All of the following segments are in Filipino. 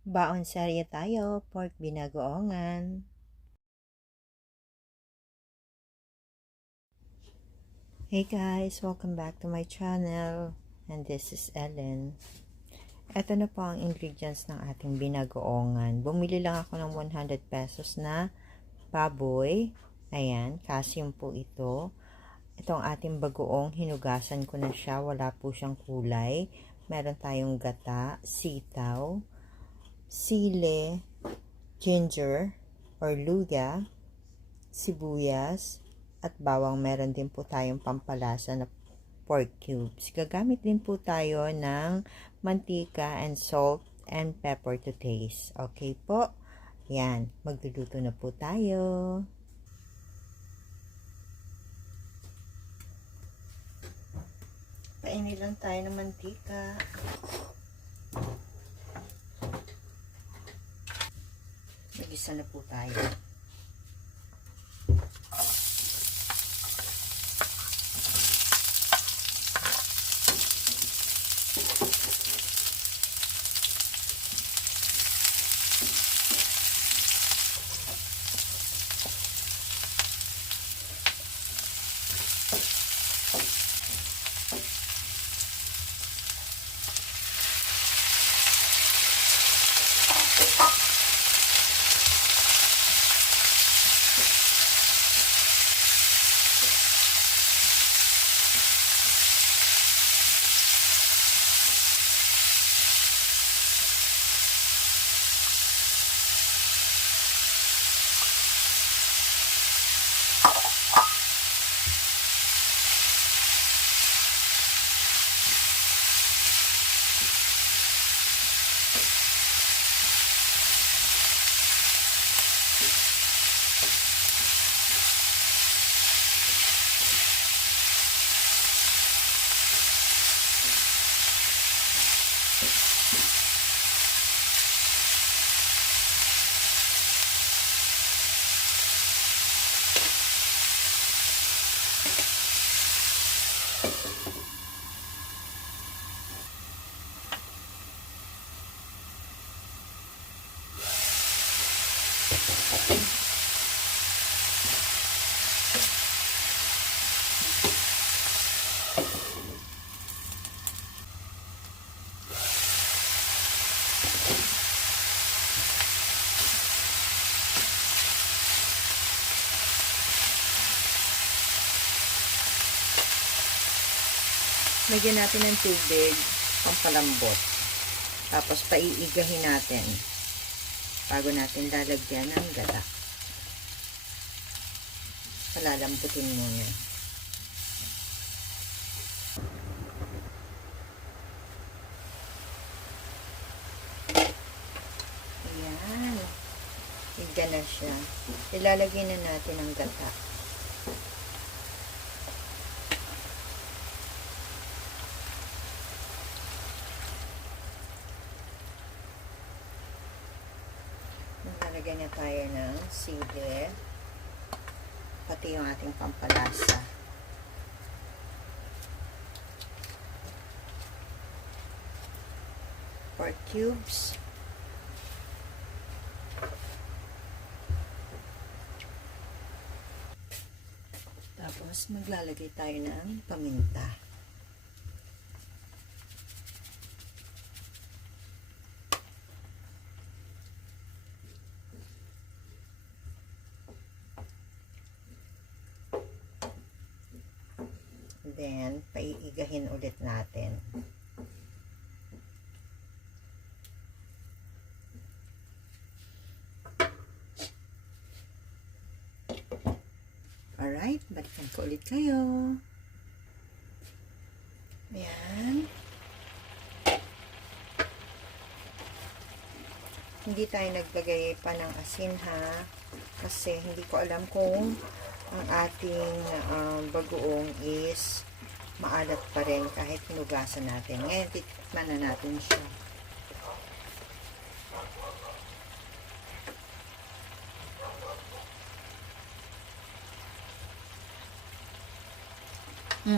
Baon serye tayo, pork binagoongan. Hey guys, welcome back to my channel. And this is Ellen. Ito na po ang ingredients ng ating binagoongan. Bumili lang ako ng 100 pesos na baboy. Ayan, calcium po ito. Itong ating bagoong, hinugasan ko na siya. Wala po siyang kulay. Meron tayong gata, sitaw, sile, ginger or luya, sibuyas, at bawang. Meron din po tayong pampalasa na pork cubes. Gagamit din po tayo ng mantika and salt and pepper to taste. Okay po? Yan. Magluluto na po tayo. Painit lang tayo ng mantika. Mag-isa na po tayo. Lagyan natin ng tubig, pampalambot. Tapos paiigahin natin bago natin lalagyan ng gata. Palalambutin muna. Ayan. Iga na siya. Ilalagyan na natin ang gata. Lalagyan na tayo ng sili, pati yung ating pampalasa. Pork cubes. Tapos maglalagay tayo ng paminta. Then, paiigahin ulit natin. Alright, balikan ko ulit kayo. Ayan. Hindi tayo naglagay pa ng asin ha. Kasi hindi ko alam kung ang ating bagoong is maalat pa rin kahit hinugasan natin. Ngayon, titikman na natin siya.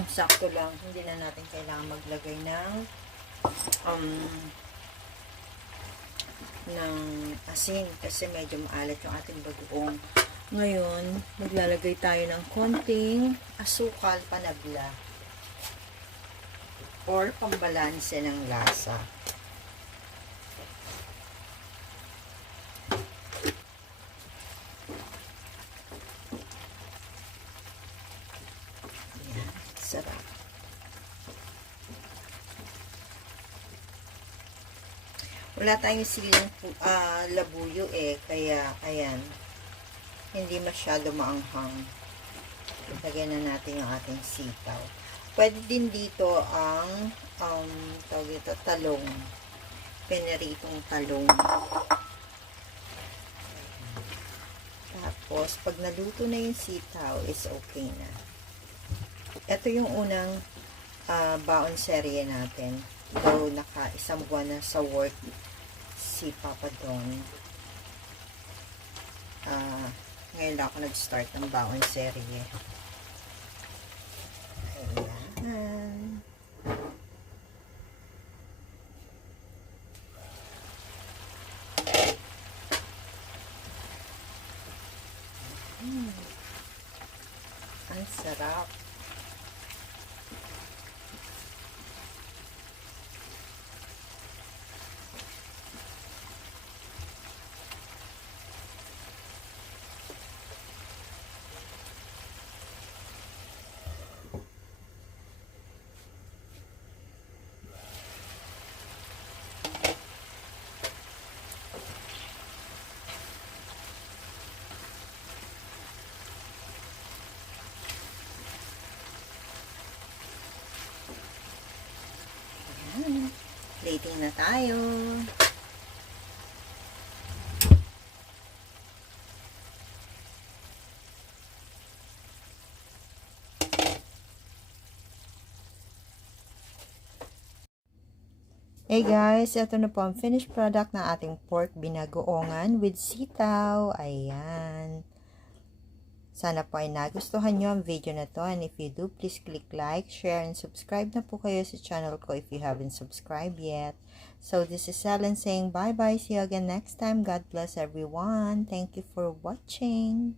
Sakto lang. Hindi na natin kailangan maglagay ng ng asin kasi medyo maalat yung ating bagoong. Ngayon, maglalagay tayo ng konting asukal panabla or pambalanse ng lasa. Ayan, sarap. Wala tayong siling labuyo kaya ayan, hindi masyado maanghang. Lagyan na natin yung ating sitaw. Pwede din dito ang tawag ito, talong. Pineritong talong. Tapos, pag naluto na yung sitaw, is okay na. Ito yung unang baon serye natin. Though naka-isang buwan na sa work si Papa Don. Ngayon lang ako nag-start ng baon serye. Ayan. Ang sarap. Plating na tayo. Hey guys, ito na po ang finished product ng ating pork binagoongan with sitaw. Ayan. Sana po ay nagustuhan nyo ang video na to. And if you do, please click like, share, and subscribe na po kayo sa channel ko if you haven't subscribed yet. So this is Ellen saying bye-bye. See you again next time. God bless everyone. Thank you for watching.